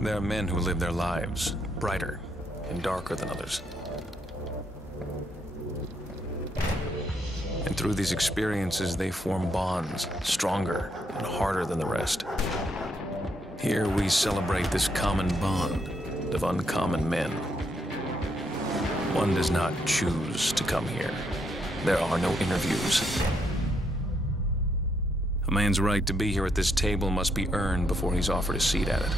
There are men who live their lives brighter and darker than others. And through these experiences, they form bonds stronger and harder than the rest. Here we celebrate this common bond of uncommon men. One does not choose to come here. There are no interviews. A man's right to be here at this table must be earned before he's offered a seat at it.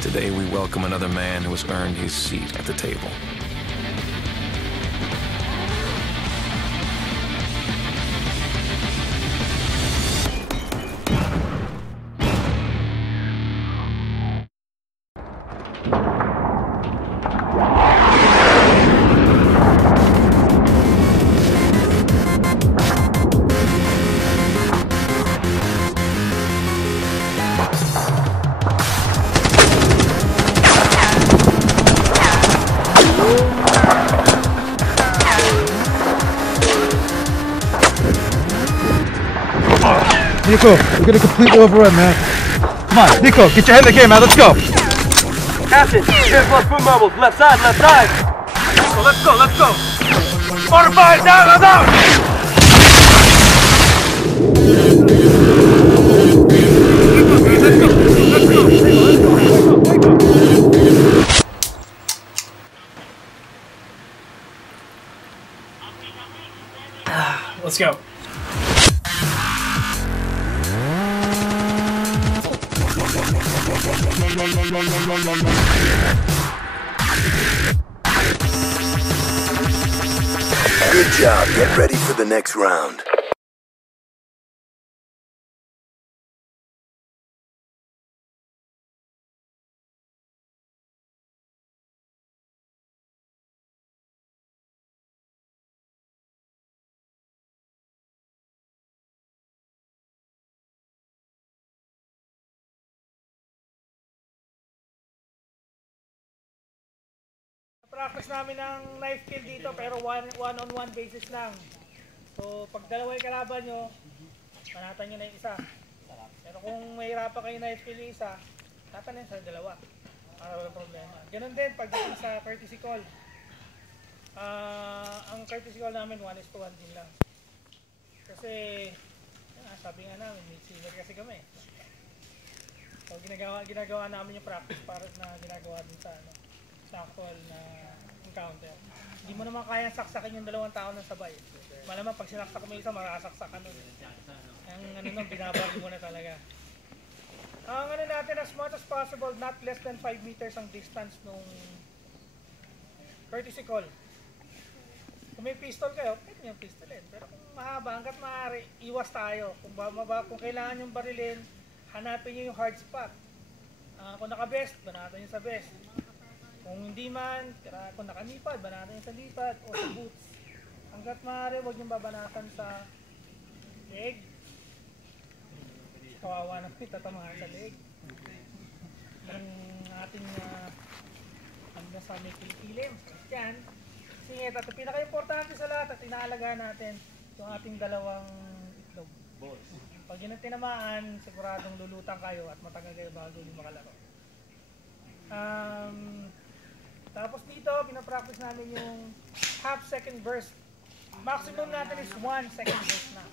Today we welcome another man who has earned his seat at the table. Nico, we're gonna completely overrun, man. Come on, Nico, get your head in the game, man. Let's go. Captain, here's plus food marbles. Left side, left side. Nico, let's go, let's go. Order fire, down, down. Let's go. Good job. Get ready for the next round. Practice namin ng knife kill dito pero one-on-one basis lang. So pag dalawa yung kalaban nyo, panatan nyo na yung isa. Pero kung mahirapan kayo knife kill yung isa, tatanin sa dalawa. Para walang problema. Ganun din pagdating sa courtesy call. Ang courtesy call namin 1:1 din lang. Kasi sabi nga namin, may silver kasi kami. So ginagawa namin yung practice para na ginagawa din sa sa actual na encounter. Hindi mo naman kaya saksakin yung dalawang tao ng sabay. Malamang pag sinaksak mo isa, makasaksak ka nun. Ang binabari mo na talaga. Ang natin, as much as possible, not less than 5 meters ang distance nung courtesy call. Kung may pistol kayo, pwede nyo pistolin. Pero kung mahaba, hanggat maaari, iwas tayo. Kung kailangan yung barilin, hanapin nyo yung hard spot. Kung naka-vest, banatan nyo sa vest. Kung hindi man, kung nakalipad, banatan nyo sa lipad o sa boots. Hanggat maaari, huwag nyo babanatan sa leg. Kawawa naman, tatamahan sa leg. Ang ating sa may kilikilim. Yan. Kasi ito, pinaka-importante sa lahat at inaalagaan natin yung ating dalawang itlog. Pag yun ang tinamaan, siguradong lulutang kayo at matagal kayo bago yung makalaro. Tapos dito, pinapractice namin yung half second burst. Maximum natin is 1 second burst na.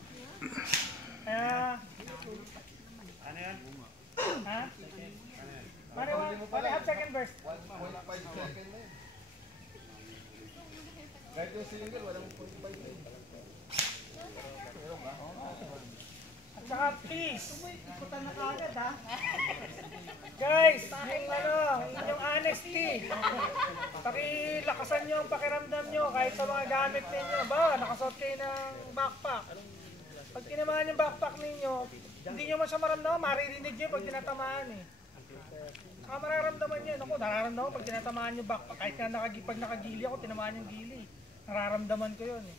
Ano yan? Ha? Ano half second burst? 1.5 second na yun. Kahit yung single, walang 45 na yun. At saka please, ikutan na kagad ha. Guys, yung honesty. Pakilakasan nyo ang pakiramdam nyo kahit sa mga gamit ninyo. Ba, nakasuot kayo ng backpack. Pag tinamaan yung backpack ninyo, hindi nyo man siya maramdaman, maririnig nyo pag tinatamaan eh. Saka mararamdaman nyo, ako nararamdaman pag tinatamaan yung backpack. Kahit nga pag nakagili ako, tinamaan yung gili. Nararamdaman ko yun eh.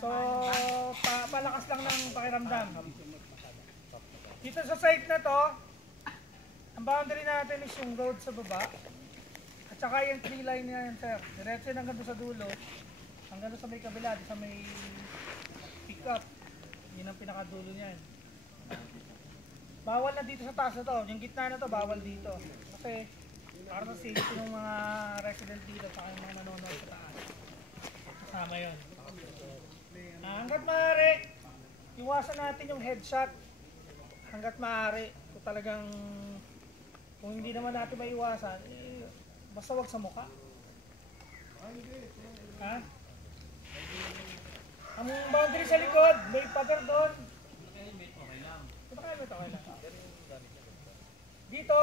So, palakas lang ng pakiramdam. Dito sa site na to, Ang boundary natin is yung road sa baba. At saka yung tree line na yan, sir. Diretso yun hanggang doon sa dulo. Hanggang doon sa may kabila, doon sa may pick up. Yun ang pinakadulo niyan. Bawal na dito sa taas na to. Yung gitna na to, bawal dito. Kasi para sa safety ng mga resident dito at yung mga manonood sa taas. Kasama yun. Hanggat maaari, iwasan natin yung headshot. Hanggat maaari. Kung talagang, kung hindi naman natin maiwasan, basta wag sa mukha. Ha? Ang boundary sa likod, may pader doon. Dito,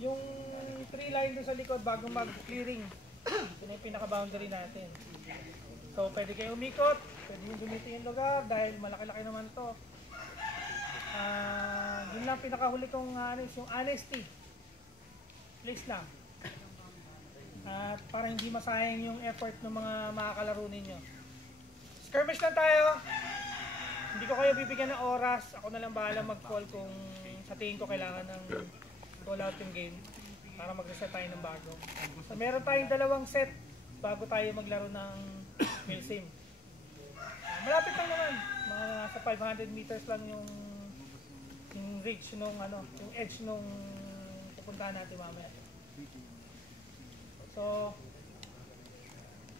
yung tree line doon sa likod bago mag-clearing. Yun yung pinaka-boundary natin. So, pwede kayo umikot, pwede yung gamitin yung lugar dahil malaki-laki naman to. Yun lang pinakahuli kong yung honesty. Please lang. At para hindi masayang yung effort ng mga makakalaro ninyo. Skirmish lang tayo. Hindi ko kayo bibigyan ng oras. Ako na lang bahala mag-call kung sa tingin ko kailangan ng call out yung game para mag-reset tayo ng bago. So meron tayong dalawang set bago tayo maglaro ng Milsim. Malapit lang naman. Mga nasa 500 meters lang yung reach nung yung edge nung pupuntahan natin mamaya. So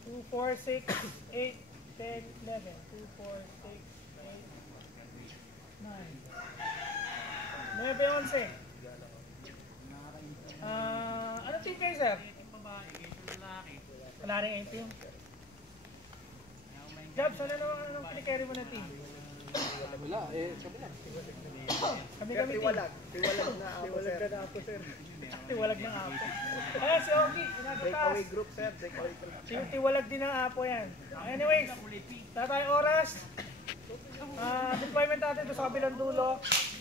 2, 4, 6, 8, 10, 11, 2, 4, 6, 8, 9, 11. Ano team kayo, sir? Wala rin yung team. Jobs, anong pinikerry mo na team? Wala, sabi lang. Kami Tiwalag na ako, sir. Tiwalag ng apo. Ayan, si Ogie, pinagataas. Group, sir. Breakaway group. Tiwalag din ng apo yan. Anyways, wala tayong oras. Deployment natin ito sa kabilang dulo.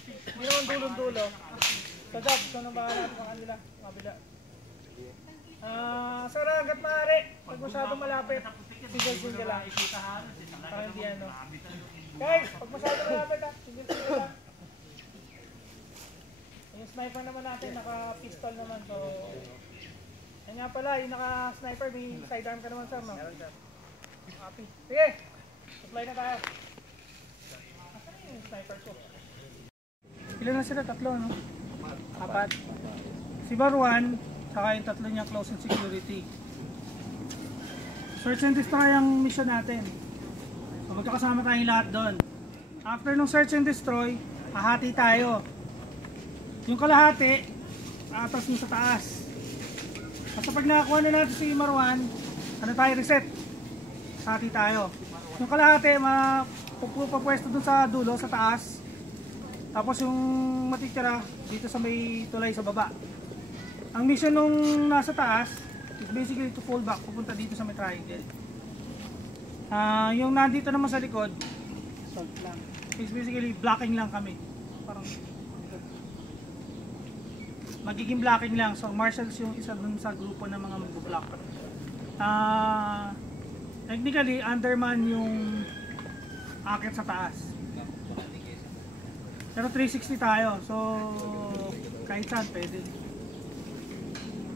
Hindi naman dulong-dulo. So, Jobs, ito nang bahala natin sa kanila. Kabila. Sir, hanggat maaari, pag masyadong malapit, single-single lang. Para hindi Guys, pag masyadong malapit single-single lang. Yung sniper naman natin, naka-pistol naman. So, yan nga pala, yung naka-sniper, may sidearm ka naman, sir, no? Copy. Sige, supply na tayo. Asan yung sniper ko? Ilan na sila? Tatlo, no? Apat. Si Barwan, saka yung tatlo niya close and security. Search and destroy ang mission natin. So magkakasama tayong lahat doon. After nung search and destroy, hahati tayo. Yung kalahati, atas yung sa taas. Kasi pag nakakuha na natin si Marwan, tayo reset. Hati tayo. Yung kalahati, papwesto dun sa dulo, sa taas. Tapos yung matitira dito sa may tulay sa baba. Ang mission nung nasa taas is basically to fall back, pupunta dito sa may triangle. Yung nandito naman sa likod, salt lang. Is basically blocking lang kami. Parang magiging blocking lang. So marshals yung isa dun sa grupo ng mga mag-block. Technically, underman yung akit sa taas. Pero 360 tayo. So kahit saan pwede.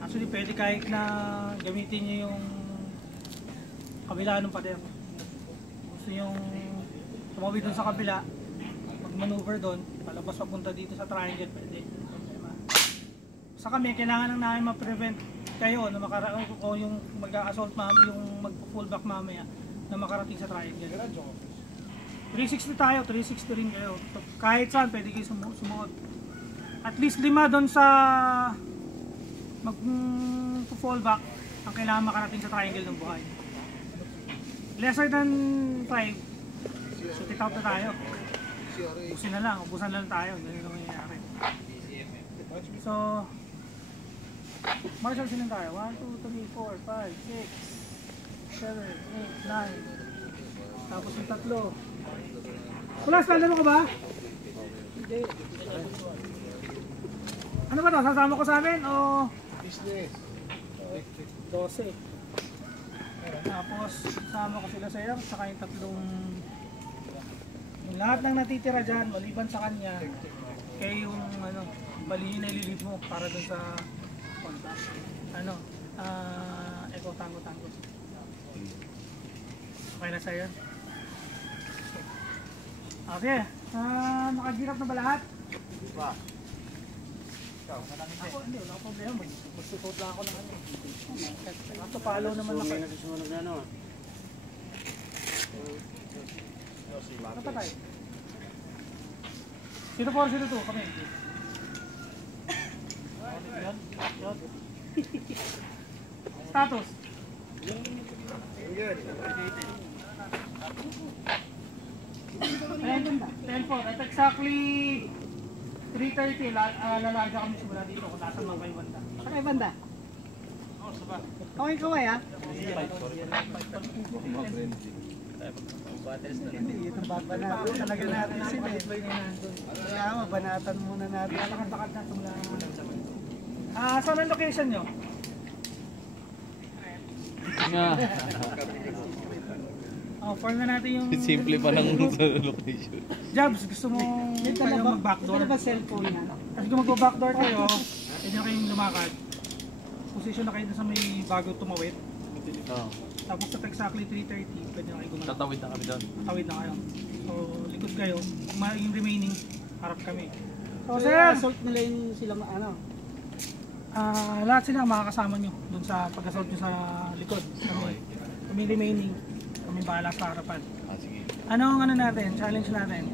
Actually pwede kahit na gamitin nyo yung kabila ng pader. Gusto yung tumawid dun sa kabila, mag-maneuver dun, palabas papunta dito sa triangle, pwede. Sa kami, kailangan lang namin ma-prevent kayo na o yung mag-assault yung mag-full back mamaya na makarating sa triangle. 360 tayo, 360 rin kayo. So, kahit saan pwede kayo sumuot. At least 5 doon sa mag-fall back ang kailangan makarating sa triangle ng buhay. Lesser than 5, so take out na tayo. Ubusan na lang tayo. Ganun ang nangyayari. So, marshal silang tayo. 1, 2, 3, 4, 5, 6, 7, 8, 9. Tapos yung tatlo. Kulas, lalaro ka ba? Hindi. Ano ba ito? Sasama ko sa amin o? Business. 12. Tapos sama ko sila sa iyo, saka yung tatlong yung lahat ng natitira dyan, maliban sa kanya, kaya yung Bali yun nililid mo para dun sa ano, Echo Tango. Okay na sa'yo? Okay. Nakagirap na ba lahat? Pa. Ako, hindi. Wala akong problema. Magsusuot lang ako ng ano. Ito, follow naman ako. Ano tayo? Sino 4, sino 2? Kami. Yan. Status. Good. 10-4. At exactly 3:30, lalaga kami simula dito kung nasa mga kay Banda. Sa kay banda? Oo, saba. Okay kaway ha? Hindi, itong babanatan talaga natin sila eh. Kaya mabanatan muna natin. Lakad-lakad na simula. Saan ang location nyo? Form na natin yung... Simple pa lang sa location. Jobs, gusto mo kayo mag-backdoor? Ito na ba cellphone yan? Kasi kung mag-backdoor kayo, pwede na kayong lumakad. Position na kayo sa may bago tumawid. Oo. Tapos at exactly 3:30, pwede na kayo gumawa. Tatawid na kami doon. Tatawid na kayo. So, likod kayo. Yung remaining, harap kami. So, So, sir, assault nila yung sila ano? lahat sila makakasama nyo dun sa pag-assault nyo sa likod. Kami remaining, kami bahala sa harapan. Sige. Ano ang ano natin? Challenge natin?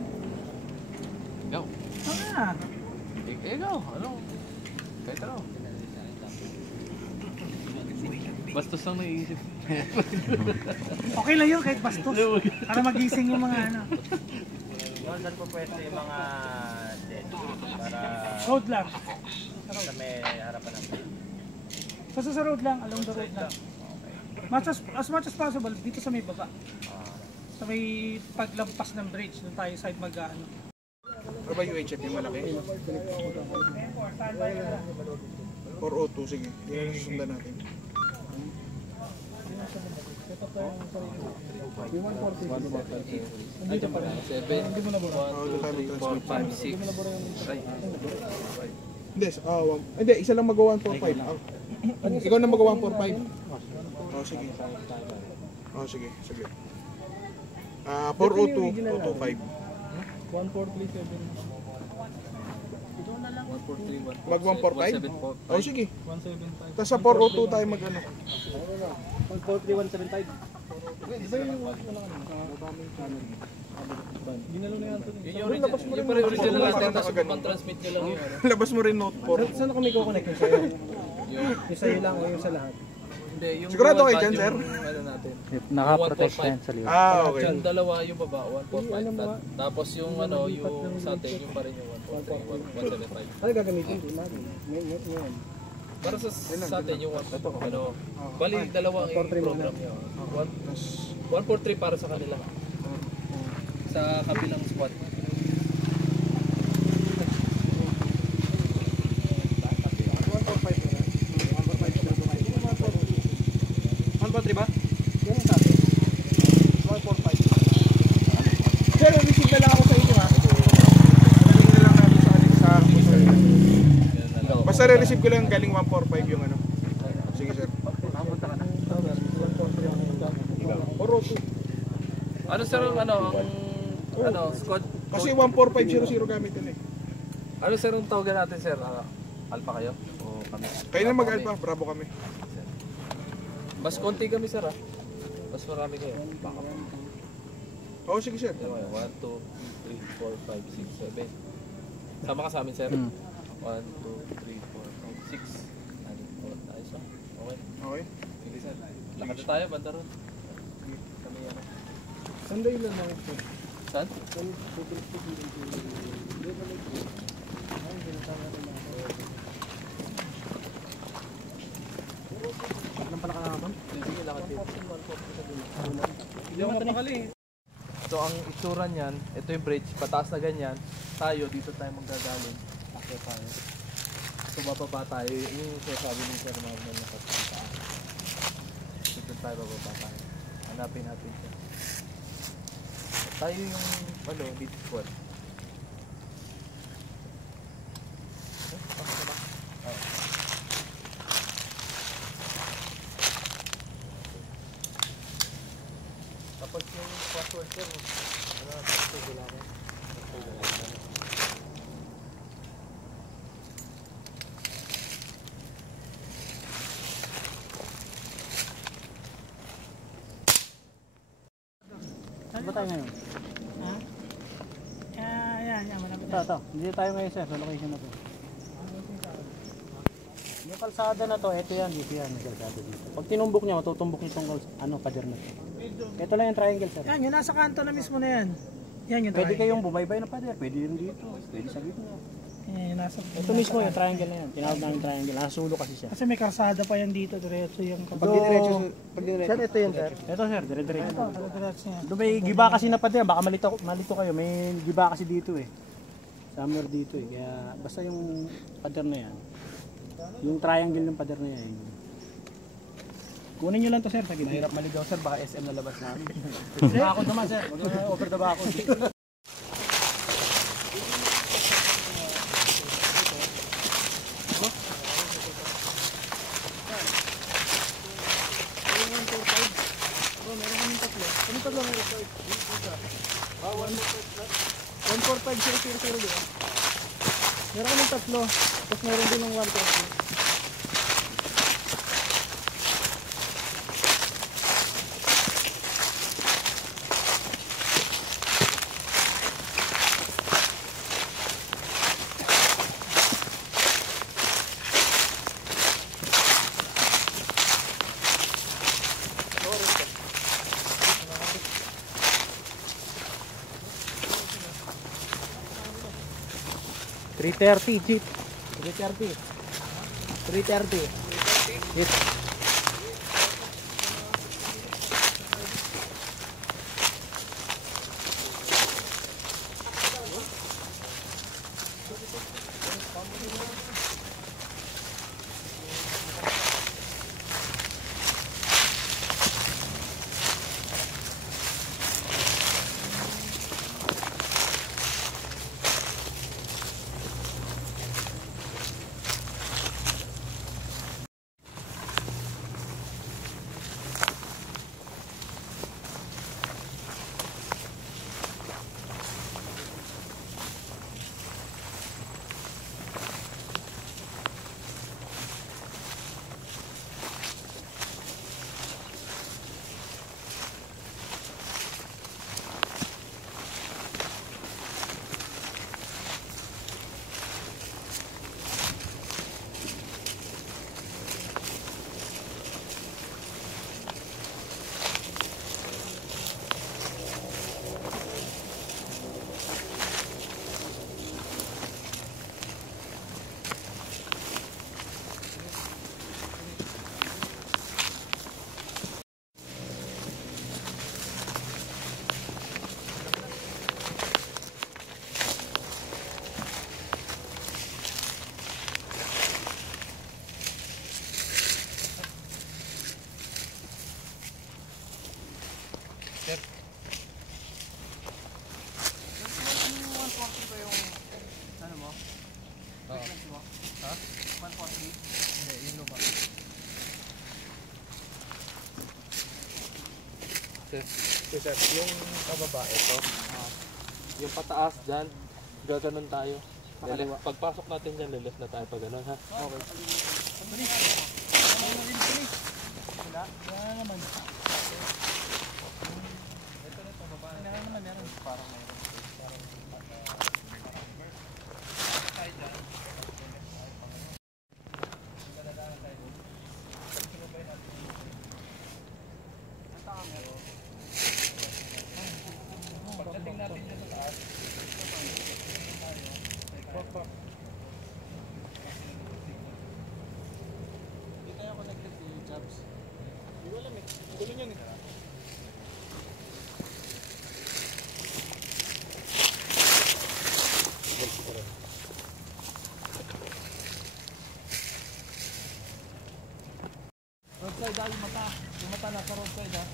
Go. Go. Ano? Kahit ano. Bastos lang naiisip. Okay lang yun kahit bastos. Para magising yung mga ano. Saan po pwede yung mga para Road lang. sa may harapan ng plate? Basta sa road lang, along the road lang. As much as possible, dito sa may baba. Sa may paglampas ng bridge, doon tayo side mag-ano. Ano ba UHF yung malaki? 402, sige. Yan ang susundan natin. Dito pa rin. 7, 1, 2, 3, 4, 5, 6. Hindi, hindi, isa lang mag-145. Ikaw na mag-145. Sige. Sige, sige. 402, 225. 1, 4, 3, 1, 4, Mag 145? 175. Oh, sige. Tapos sa 402 tayo mag-ano. 143, 175. Yung pa rin original natin, tapos pang-transmit nyo lang yun. Labas mo rin note 4. Saan kami kukonect yung sa'yo? Yung sa'yo lang o yung sa lahat? Hindi, yung Sigurado kayo dual dyan, pad, sir? yung ano natin. Naka-protect na yan sa liwa. Okay. Yung dalawa yung baba, 145. Tapos yung ano, yung sa atin, yung pa rin yung 143, 175. Ano gagamitin? Ngayon. Para sa atin yung ano, bali dalawa ang program niya. 143 para sa kanila. Sa kabilang squad. Sir, receive na lang ako sa inyo ha. Galing na lang natin sa basta re-receive ko lang galing 145 yung ano. Sige sir. Ano sir ang ano, ang squad? Kasi 14500 gamit yun eh. Ano sir ang tawagan natin sir? Alpha kayo? O kami? Kayo na mag-alpha, bravo kami. Mas konti kami sir Mas marami kayo. Oo, sige sir. 1, 2, 3, 4, 5, 6, 7. Sama ka sa amin sir? 1, 2, 3, 4, 5, 6. Ayos ba? Okay. Okay. Sige sir. Lakad na tayo, banda ron. Kami ano. Sunday lang ako. Saan? Anong pala kakapon? Sige, lakad dito. Hindi ako napakali. So ang itsura niyan, ito yung bridge, pataas na ganyan. Tayo, dito tayo magagaling. Akit tayo. So bababa tayo, yung sinasabi ng sir naman na taas. Dito tayo bababa tayo. Hanapin natin siya. Tayo yung, beach squad. tayo ngayon? Ha? Yan, malapit Ito. Hindi tayo ngayon sir, sa location na to. Yung kalsada na to, ito yan, dito yan, may kalsada dito. Pag tinumbok niya, matutumbok niyo itong pader na to. Ito lang yung triangle sir. Yan, yung nasa kanto na mismo na yan. Yan yung Pwede triangle. kayong bumaybay na pader, pwede yun dito, pwede sa gitna. Yan, yung nasa... Ito mismo yung triangle na yan, tinawag namin triangle, nasulo kasi siya. Kasi may karsada pa yan dito, diretso yung... Pag diretso, sir, ito yun sir. Ito sir, dire-diretso. Ito, diretso yan. Doon may giba kasi na pader, baka malito kayo, may giba kasi dito eh. Summer dito eh, kaya basta yung pader na yan. Yung triangle ng pader na yan. Kunin nyo lang to sir, sa gitna. Mahirap maligaw sir, baka SM na labas namin. Bakod naman sir, over the bakod. Meron kami tatlo, tapos meron din ng 120. $330 jeep. $330. Yes. Sir, yung pababa ito, yung pataas dyan, gaganon tayo. Pagpasok natin dyan, lileft na tayo pag ganon ha. Okay. Roadside yung mata. Yung mata nasa roadside ha.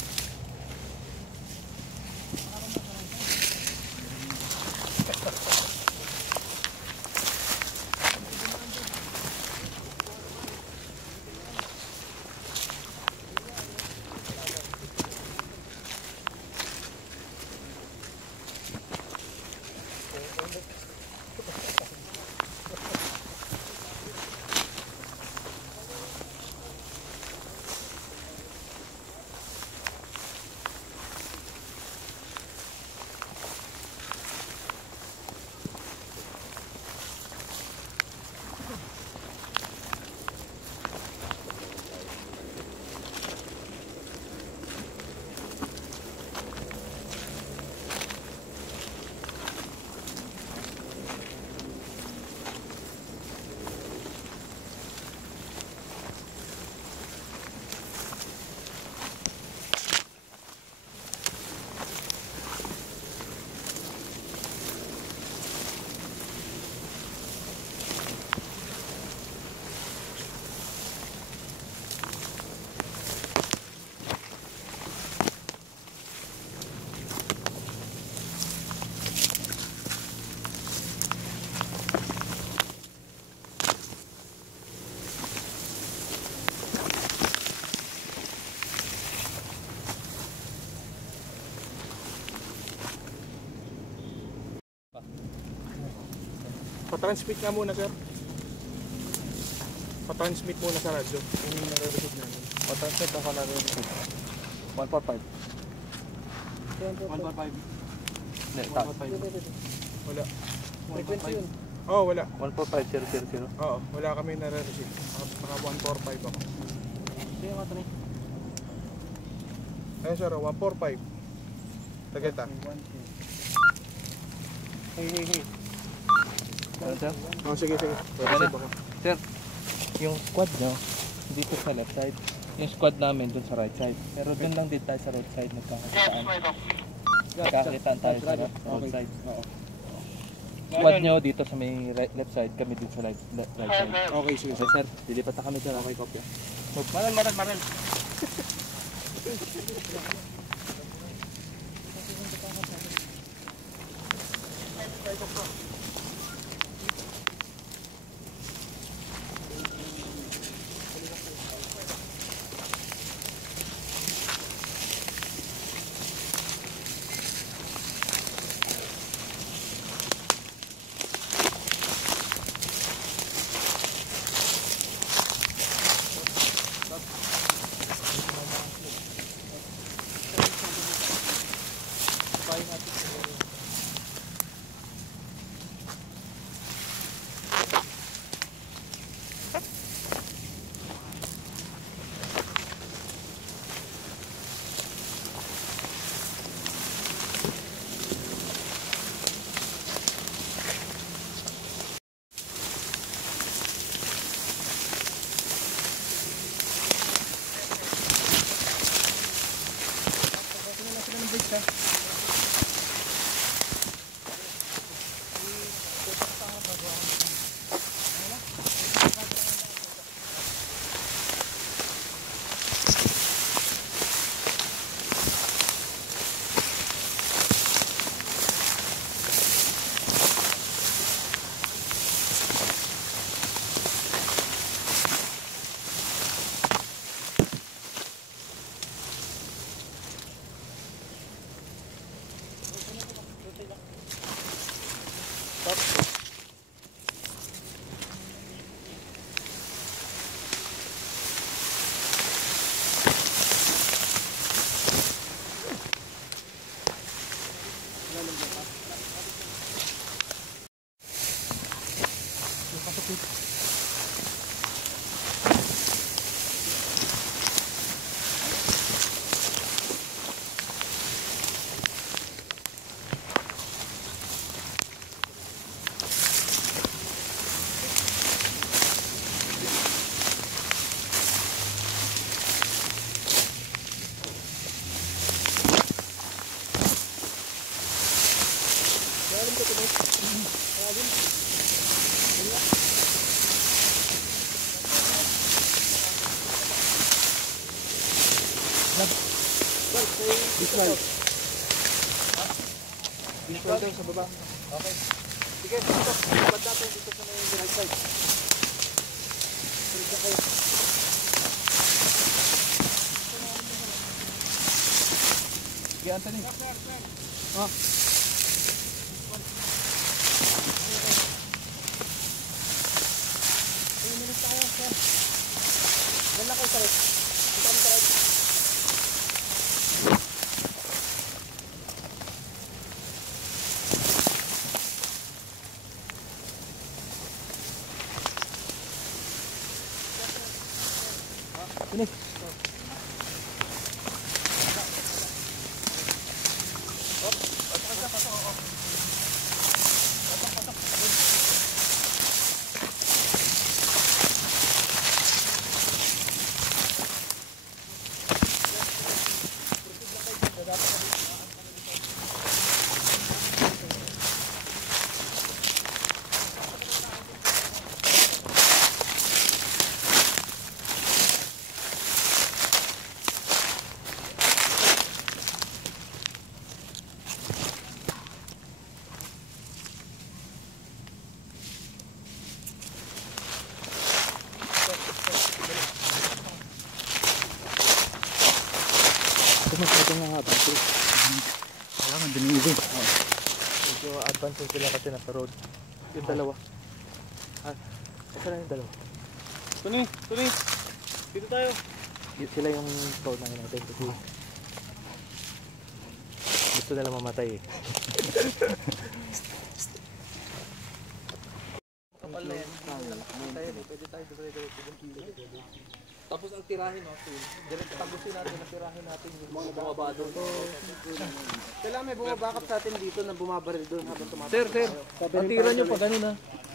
Pa-transmit nga muna, sir. Pa-transmit muna sa radyo. Yung nare-receive namin. Pa-transmit ako na rin. 145. 145. Hindi, taas. Wala. Frequency yun. Oo, wala. 145,000. Oo, wala kami nare-receive. Naka 145 ako. Sige nga ito na. Ayun, sir, 145. Tagata. Hey. Ano, sir? Oh, sige. Pwede na. Sir, yung squad nyo, dito sa left side. Yung squad namin dun sa right side. Pero dun lang din tayo sa road side nagkakakitaan. Nagkakakitaan tayo sa road side. Squad nyo dito sa may left side, kami dito sa right side. Okay, sige. Okay, sir. Dilipat na kami dyan. Okay, kopya. Maral. Dito daw sa baba. Okay. Sige, dito. Bad natin dito sa may right side. Sulit na kayo. Sige, Anthony. Oh. Diyan lang kayo sa right. Dito kami sa right. Sini. Medyo advance sila kasi nasa road. Yung dalawa. Asa na yung dalawa? Tuni! Dito tayo. Sila yung paunahin natin kasi gusto nila mamatay eh. Kapal na yan. Pwede tayo dire-diretso. Tapos ang tirahin tapusin natin, ang tirahin natin yung mga bumaba doon. Kailangan may bumabackup sa atin dito na bumabaril doon habang tumatakbo. Sir, ang tira nyo pag ganun ha.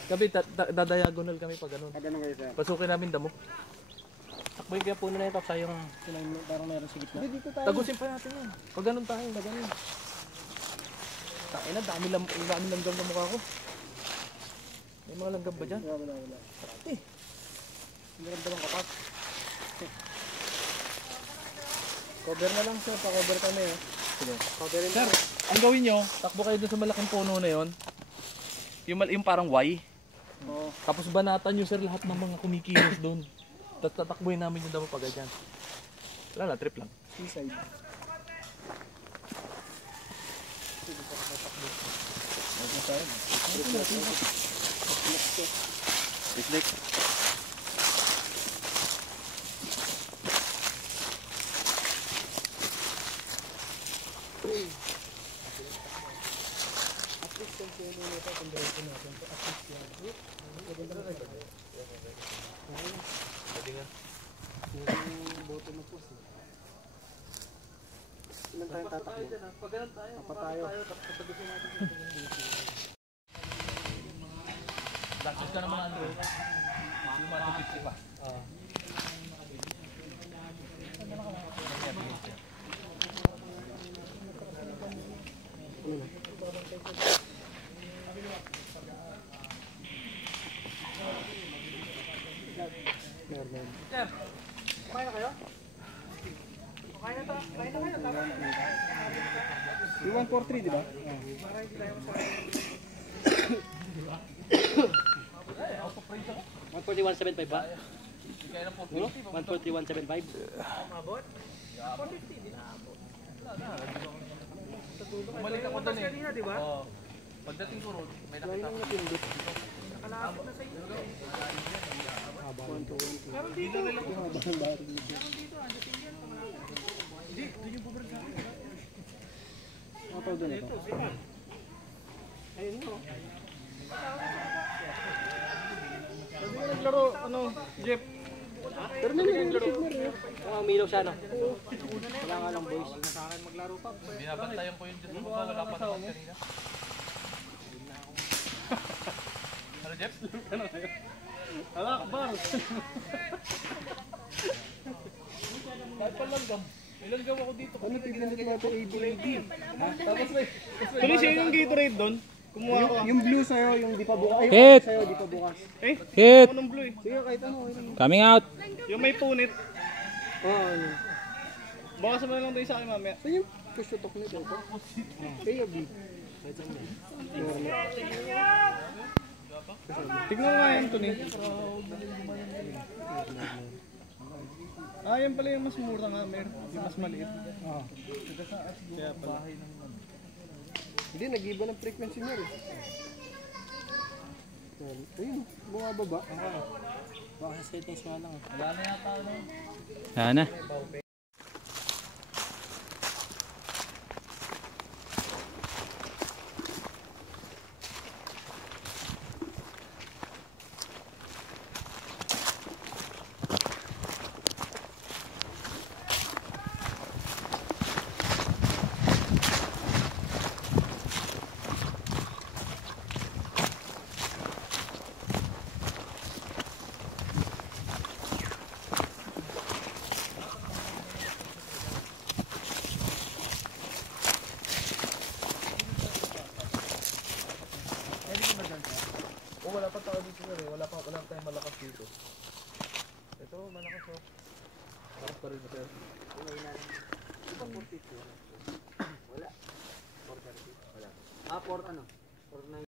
Kami dadiagonal kami pag ganun. Ganun kayo sir. Pasukin namin damo. Takboy kaya puno na ito. Sayang parang meron sa gitna. Dito tayo. Tagusin pa natin yun. Pag ganun tayo, pag ganun. Ina, dami langgam na mukha ko. May mga langgam ba dyan? Wala. Hindi rin dalang kapat. Cover na lang sir, pa-cover kami eh. Coverin Sir, ang gawin nyo, takbo kayo dun sa malaking puno na yon. Yung parang Y. Oo. Tapos banatan nyo sir lahat ng mga kumikilos doon. Tapos tatakbuhin namin yung damo pag ganyan. Wala na, trip lang. Seaside. Picnic. Ilan tayong tatakbo? Pag ganun tayo, tayo, tapos patagusin natin yung Lakos ka naman Andrew. Yung mga 250 pa. Yung 143 di ba? 141.75 ba? 141.75? Bumalik ako doon eh. Oo. Pagdating ko road, may nakita ko. Nakalapit na sa iyo. Meron dito. Hindi, doon yung bubur sa akin. Kapal doon ito. Ayun no. Pwede ka naglaro, Jeff? Pero may naglaro. Umilaw siya, no? Wala nga lang, boys. Sa akin maglaro pa. Binabantayan ko yung Diyos mo ba? Wala pa naman kanina. Ano, Jeff? Alakbar! Kahit pa langgam. May langgam ako dito. Ano, tignan dito natin ABAD? Tapos may... Tuloy siya yung Gatorade doon. Kumuha ko. Yung blue sa'yo, yung di pa bukas. Hit! Sa'yo, di pa bukas. Hit! Anong blue eh? Sige, kahit ano. Coming out. Yung may punit. Oo, yun. Bukas mo na lang tayo sa akin mamaya. Saan yung push to talk nito? A o B? Tignan mo nga yan, Tony. Yan pala yung mas mura nga, yung mas maliit. Kaya pala. Hindi, nag-iba ng frequency niya eh. Ayun, bumababa. Baka sa settings nga lang. Wala na yata ano. Sana. Wala pa tao dito sir eh. Wala tayong malakas dito. Ito, malakas oh. Malakas pa rin sir. Wala. 430. Wala. 4 ano? 490.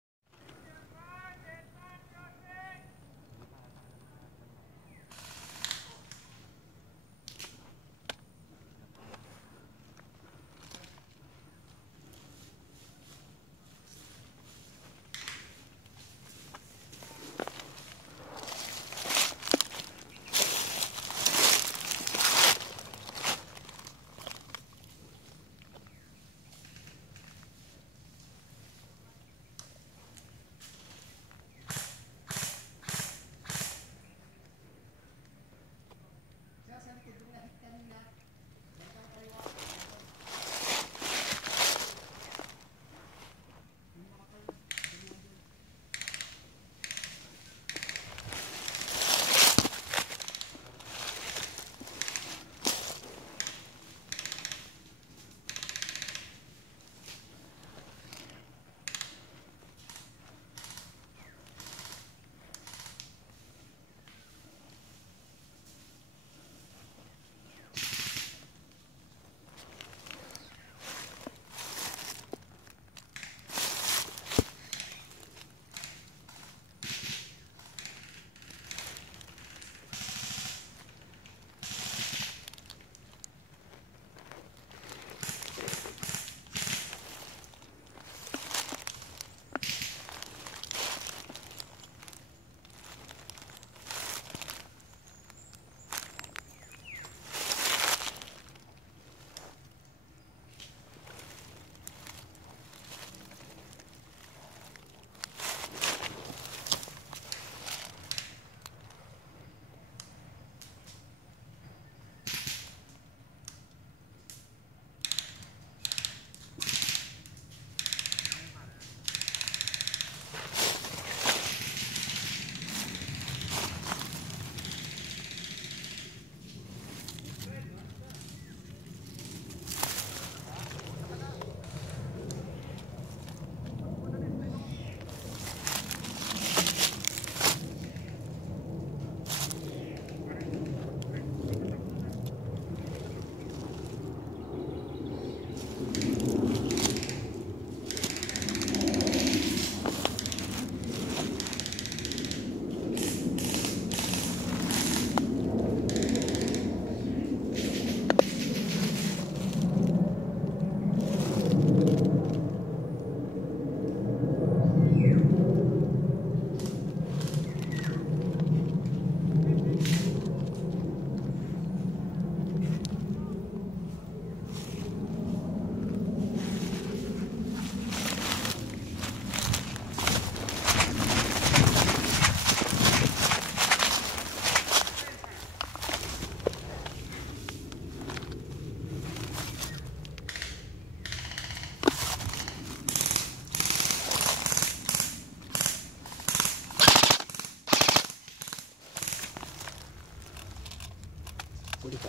Huli ka.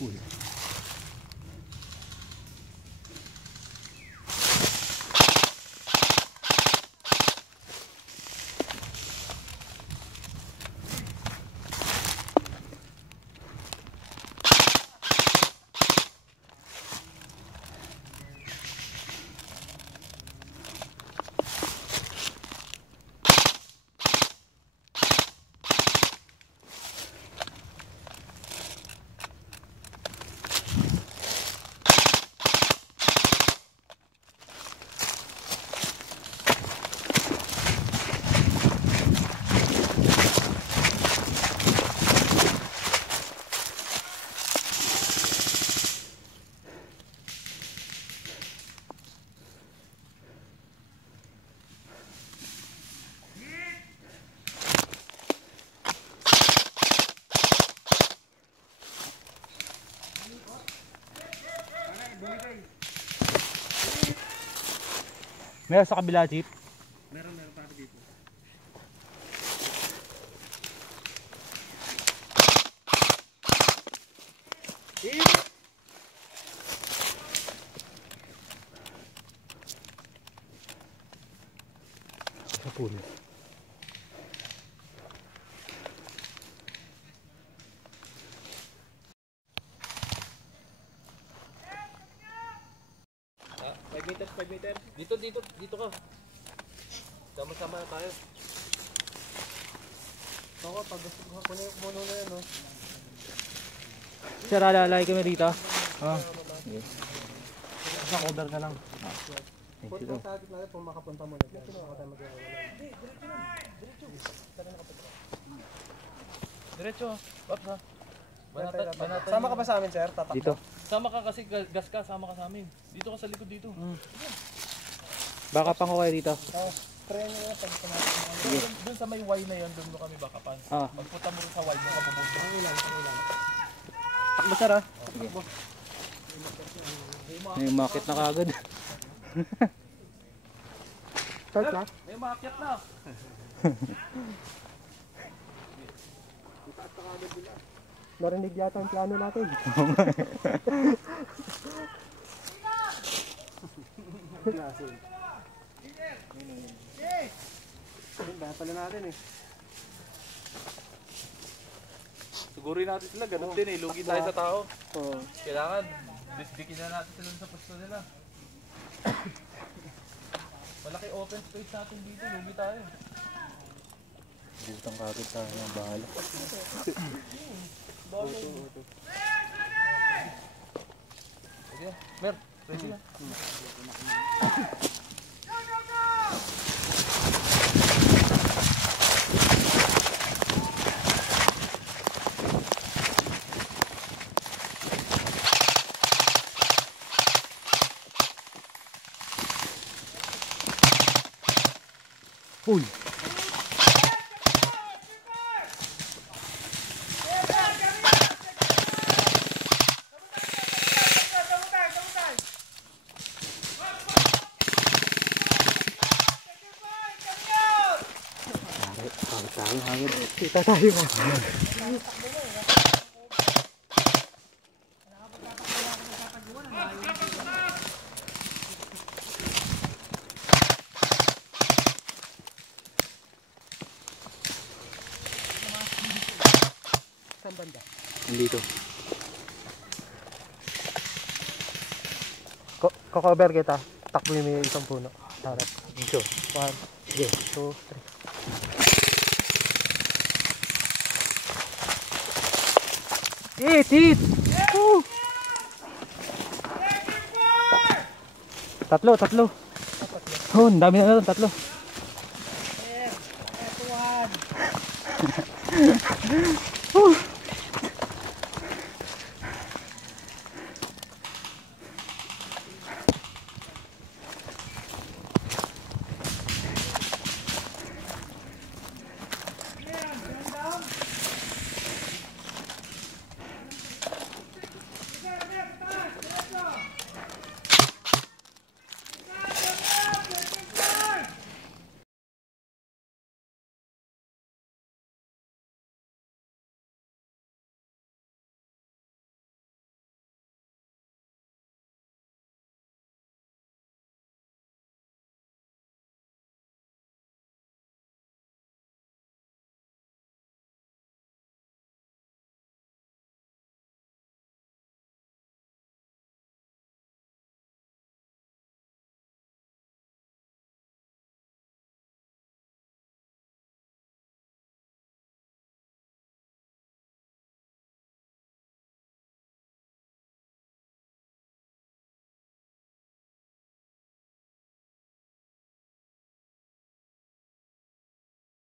Huli. Meron sa kabila, Chief? Meron para dito. Sa puno. Ah, 5 meters, 5 meters. Dito ka. Sama-sama na tayo. Ako, pag gusto ko kunin yung puno na yan, no? Sir, alalay kami rito. Sa cover ka lang. Thank you. Punta sa atin natin kung makapunta mo na dyan. Ako tayo mag-iwala. Diretso. Ops ha. Sama ka ba sa amin, sir? Tatakbo. Dito. Sama ka kasi gas ka, sama ka sa amin. Dito ka sa likod dito. Baka pang kayo dito. Try nyo yan. Pag Doon sa may Y na yan, doon mo kami bakapan. Pagpunta mo rin sa Y mo ka pupunta. ang ilan. Takbo, sir, ha? Sige. May umakit na kagad. Start na? May umakyat na. Narinig yata ang plano natin. Dahil pala natin eh. Sigurin natin sila, ganun din eh. Lugi tayo sa tao. Oo. Kailangan, disdikin na natin sila sa pwesto nila. Malaki open space natin dito, lugi tayo. Butang kagad tayo ng bahala. Sige, Mer, ready na. Uy! Hangin. Kita tayo mo. Saan banda? Nandito. Cover kita. Takbo yung may isang puno. Harap. Dito. 1, 2, 3. Hit! Woo! Tatlo. Oh, ang dami na tatlo. Eto 1.